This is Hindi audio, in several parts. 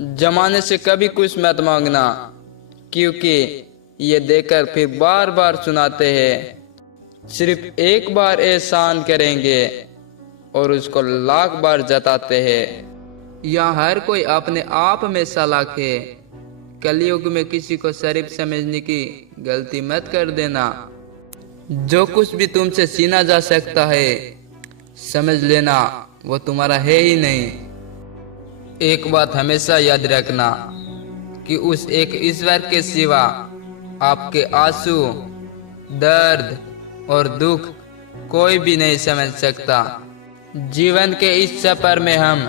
जमाने से कभी कुछ मत मांगना, क्योंकि ये देकर फिर बार बार सुनाते हैं। सिर्फ एक बार एहसान करेंगे और उसको लाख बार जताते हैं। यहाँ हर कोई अपने आप में चालाक है। कलयुग में किसी को शरीफ समझने की गलती मत कर देना। जो कुछ भी तुमसे छीना जा सकता है, समझ लेना वो तुम्हारा है ही नहीं। एक बात हमेशा याद रखना कि उस एक ईश्वर के सिवा आपके आंसू, दर्द और दुख कोई भी नहीं समझ सकता। जीवन के इस सफर में हम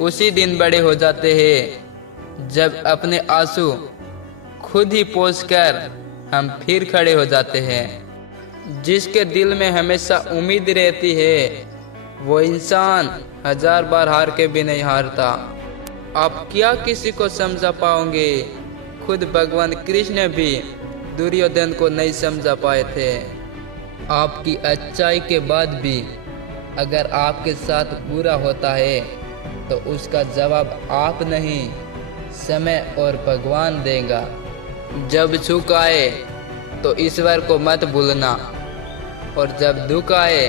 उसी दिन बड़े हो जाते हैं जब अपने आंसू खुद ही पोंछकर हम फिर खड़े हो जाते हैं। जिसके दिल में हमेशा उम्मीद रहती है वो इंसान 1000 बार हार के भी नहीं हारता। आप क्या किसी को समझा पाओगे? खुद भगवान कृष्ण भी दुर्योधन को नहीं समझा पाए थे। आपकी अच्छाई के बाद भी अगर आपके साथ बुरा होता है तो उसका जवाब आप नहीं, समय और भगवान देगा। जब सुख आए तो ईश्वर को मत भूलना, और जब दुख आए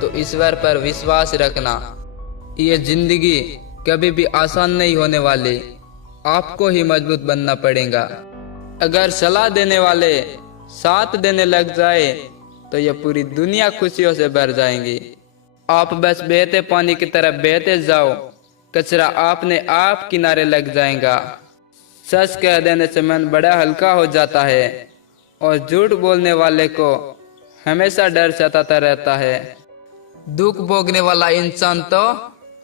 तो ईश्वर पर विश्वास रखना। ये जिंदगी कभी भी आसान नहीं होने वाली, आपको ही मजबूत बनना पड़ेगा। अगर सलाह देने वाले साथ देने लग जाए तो ये पूरी दुनिया खुशियों से भर जाएंगी। आप बस बहते पानी की तरफ बहते जाओ, कचरा आपने आप किनारे लग जाएगा। सच कह देने से मन बड़ा हल्का हो जाता है, और झूठ बोलने वाले को हमेशा डर सताता रहता है। दुख भोगने वाला इंसान तो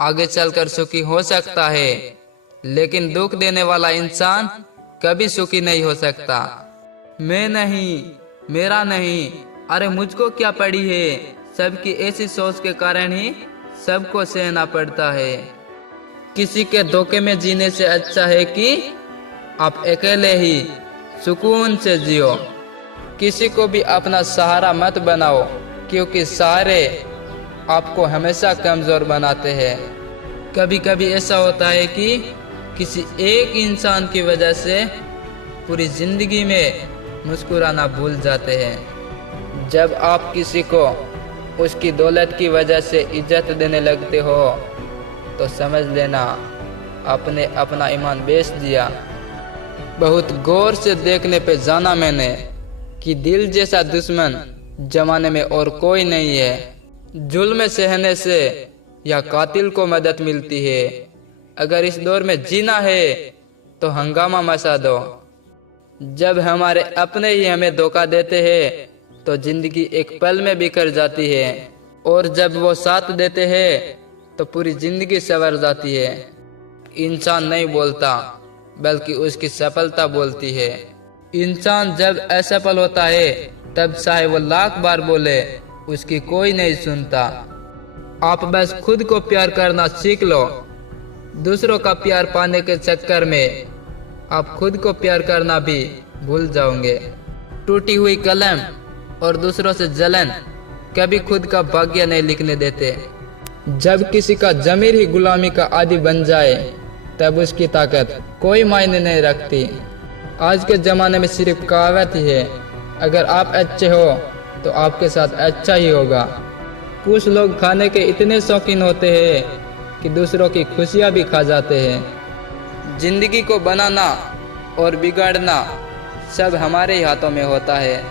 आगे चलकर सुखी हो सकता है, लेकिन दुख देने वाला इंसान कभी सुखी नहीं हो सकता। मैं नहीं, मेरा नहीं, अरे मुझको क्या पड़ी है, सबकी ऐसी सोच के कारण ही सबको सहना पड़ता है। किसी के धोखे में जीने से अच्छा है कि आप अकेले ही सुकून से जियो। किसी को भी अपना सहारा मत बनाओ, क्योंकि सहारे आपको हमेशा कमजोर बनाते हैं। कभी कभी ऐसा होता है कि किसी एक इंसान की वजह से पूरी जिंदगी में मुस्कुराना भूल जाते हैं। जब आप किसी को उसकी दौलत की वजह से इज्जत देने लगते हो तो समझ लेना आपने अपना ईमान बेच दिया। बहुत गौर से देखने पे जाना मैंने कि दिल जैसा दुश्मन जमाने में और कोई नहीं है। जुल्म सहने से या कातिल को मदद मिलती है। अगर इस दौर में जीना है तो हंगामा मचा दो। जब हमारे अपने ही हमें धोखा देते हैं तो जिंदगी एक पल में बिखर जाती है, और जब वो साथ देते हैं तो पूरी जिंदगी संवर जाती है। इंसान नहीं बोलता, बल्कि उसकी सफलता बोलती है। इंसान जब असफल होता है तब चाहे वो लाख बार बोले, उसकी कोई नहीं सुनता। आप बस खुद को प्यार करना सीख लो। दूसरों का प्यार पाने के चक्कर में आप खुद को प्यार करना भी भूल जाओगे। टूटी हुई कलम और दूसरों से जलन कभी खुद का भाग्य नहीं लिखने देते। जब किसी का ज़मीर ही गुलामी का आदी बन जाए तब उसकी ताकत कोई मायने नहीं रखती। आज के ज़माने में सिर्फ कहावत ही है, अगर आप अच्छे हो तो आपके साथ अच्छा ही होगा। कुछ लोग खाने के इतने शौकीन होते हैं कि दूसरों की खुशियाँ भी खा जाते हैं। जिंदगी को बनाना और बिगाड़ना सब हमारे ही हाथों में होता है।